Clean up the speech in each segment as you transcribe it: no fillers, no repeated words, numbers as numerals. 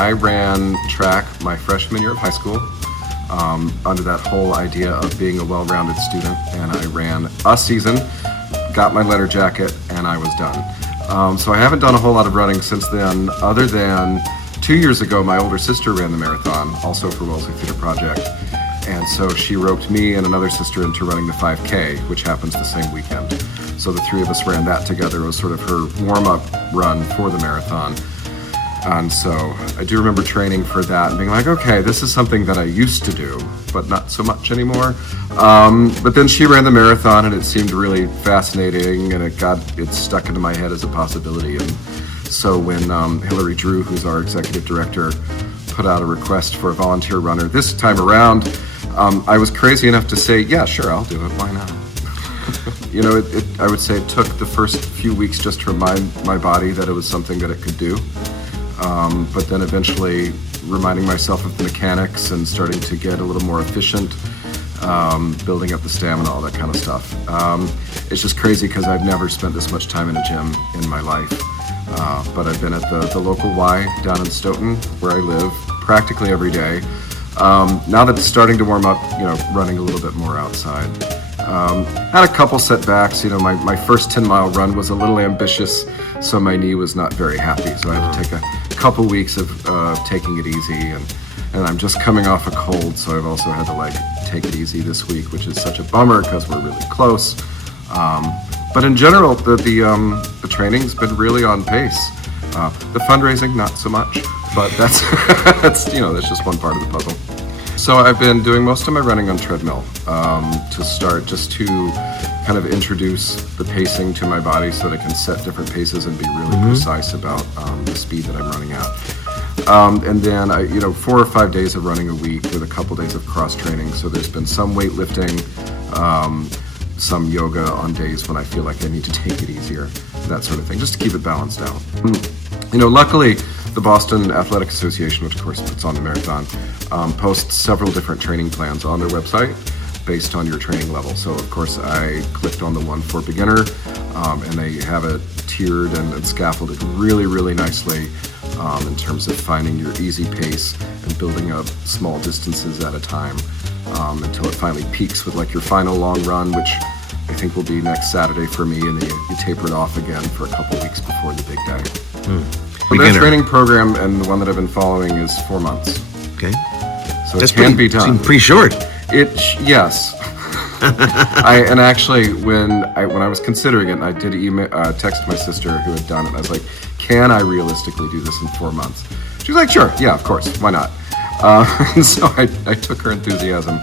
I ran track my freshman year of high school under that whole idea of being a well-rounded student, and I ran a season, got my letter jacket, and I was done. So I haven't done a whole lot of running since then, other than 2 years ago my older sister ran the marathon, also for Wellesley Theatre Project, and so she roped me and another sister into running the 5K, which happens the same weekend. So the three of us ran that together. It was sort of her warm-up run for the marathon. And so I do remember training for that and being like, okay, this is something that I used to do, but not so much anymore. But then she ran the marathon and it seemed really fascinating, and it stuck into my head as a possibility. And so when Hillary Drew, who's our executive director, put out a request for a volunteer runner this time around, I was crazy enough to say, yeah, sure, I'll do it, why not? You know, I would say it took the first few weeks just to remind my body that it was something that it could do. But then eventually reminding myself of the mechanics and starting to get a little more efficient, building up the stamina, all that kind of stuff. It's just crazy because I've never spent this much time in a gym in my life. But I've been at the local Y down in Stoughton, where I live, practically every day. Now that it's starting to warm up, you know, running a little bit more outside. Had a couple setbacks. You know, my first 10-mile run was a little ambitious, so my knee was not very happy. So I had to take a couple weeks of taking it easy, and I'm just coming off a cold, so I've also had to take it easy this week, which is such a bummer because we're really close. But in general, the training's been really on pace. The fundraising, not so much, but that's that's just one part of the puzzle. So I've been doing most of my running on treadmill to start, just to kind of introduce the pacing to my body so that I can set different paces and be really precise about the speed that I'm running at. And then 4 or 5 days of running a week with a couple days of cross training. So there's been some weightlifting, some yoga on days when I feel like I need to take it easier, that sort of thing, just to keep it balanced out. Luckily, the Boston Athletic Association, which of course puts on the marathon, posts several different training plans on their website based on your training level. So of course I clicked on the one for beginner, and they have it tiered and scaffolded really, really nicely in terms of finding your easy pace and building up small distances at a time until it finally peaks with like your final long run, which I think will be next Saturday for me, and then you taper it off again for a couple weeks before the big day. So their training program, and the one that I've been following, is 4 months. Okay. So it can be done. Seems pretty short. Yes. Actually, when I was considering it, I did text my sister who had done it. I was like, can I realistically do this in 4 months? She was like, sure, yeah, of course, why not? And so I took her enthusiasm,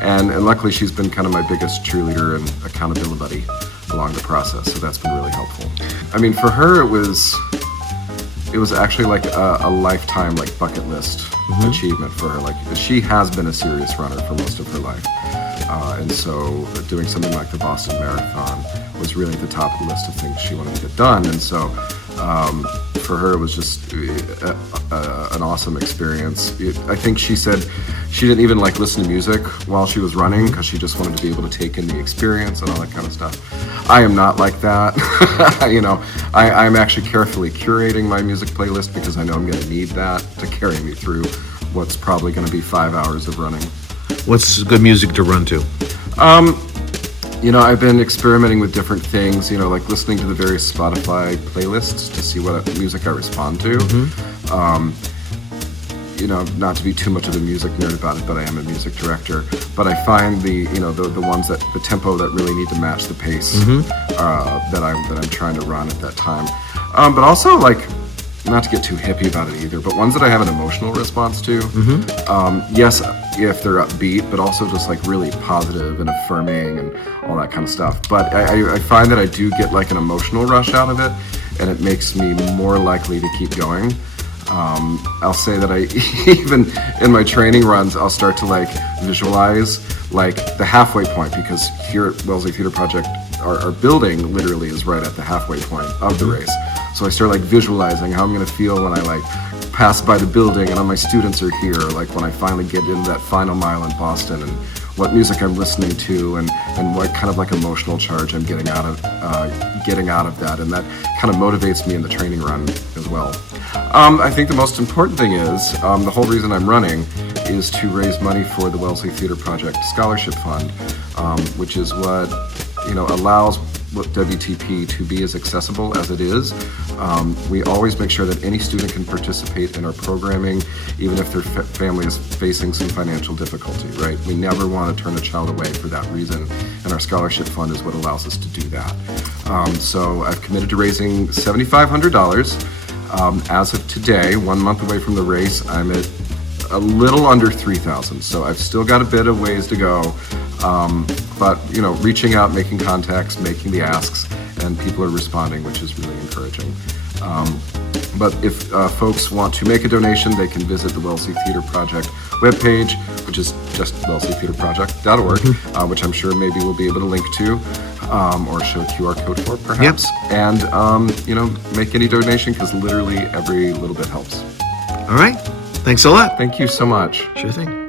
and luckily she's been kind of my biggest cheerleader and accountability buddy along the process, so that's been really helpful. I mean, for her, it was actually like a lifetime bucket list achievement for her. Like, she has been a serious runner for most of her life, and so doing something like the Boston Marathon was really at the top of the list of things she wanted to get done. And so for her, it was just an awesome experience. I think she said she didn't even listen to music while she was running because she just wanted to be able to take in the experience and all that kind of stuff. I am not like that. I'm actually carefully curating my music playlist because I know I'm going to need that to carry me through what's probably going to be 5 hours of running. What's good music to run to? I've been experimenting with different things, like listening to the various Spotify playlists to see what music I respond to. Not to be too much of a music nerd about it, but I am a music director. But I find the ones the tempo that really need to match the pace that I'm trying to run at that time. But also not to get too hippie about it either, but ones that I have an emotional response to. Yes, if they're upbeat, but also just really positive and affirming and all that kind of stuff. But I find that I do get an emotional rush out of it, and it makes me more likely to keep going. I'll say that I even in my training runs, I'll start to visualize the halfway point, because here at Wellesley Theatre Project, our building literally is right at the halfway point of the race. So I start visualizing how I'm going to feel when I pass by the building and all my students are here, when I finally get into that final mile in Boston, and what music I'm listening to, and what kind of emotional charge I'm getting out of that, and that kind of motivates me in the training run as well. I think the most important thing is, the whole reason I'm running is to raise money for the Wellesley Theatre Project Scholarship Fund, which is what, allows WTP to be as accessible as it is. We always make sure that any student can participate in our programming, even if their family is facing some financial difficulty, right? We never want to turn a child away for that reason, and our scholarship fund is what allows us to do that. So I've committed to raising $7,500. As of today, 1 month away from the race, I'm at a little under 3,000. So I've still got a bit of ways to go. But reaching out, making contacts, making the asks, and people are responding, which is really encouraging. But if folks want to make a donation, they can visit the Wellesley Theatre Project webpage, which is just wellesleytheatreproject.org, which I'm sure maybe we'll be able to link to, or show a QR code for, perhaps. Yep. And make any donation, because literally every little bit helps. All right. Thanks a lot. Thank you so much. Sure thing.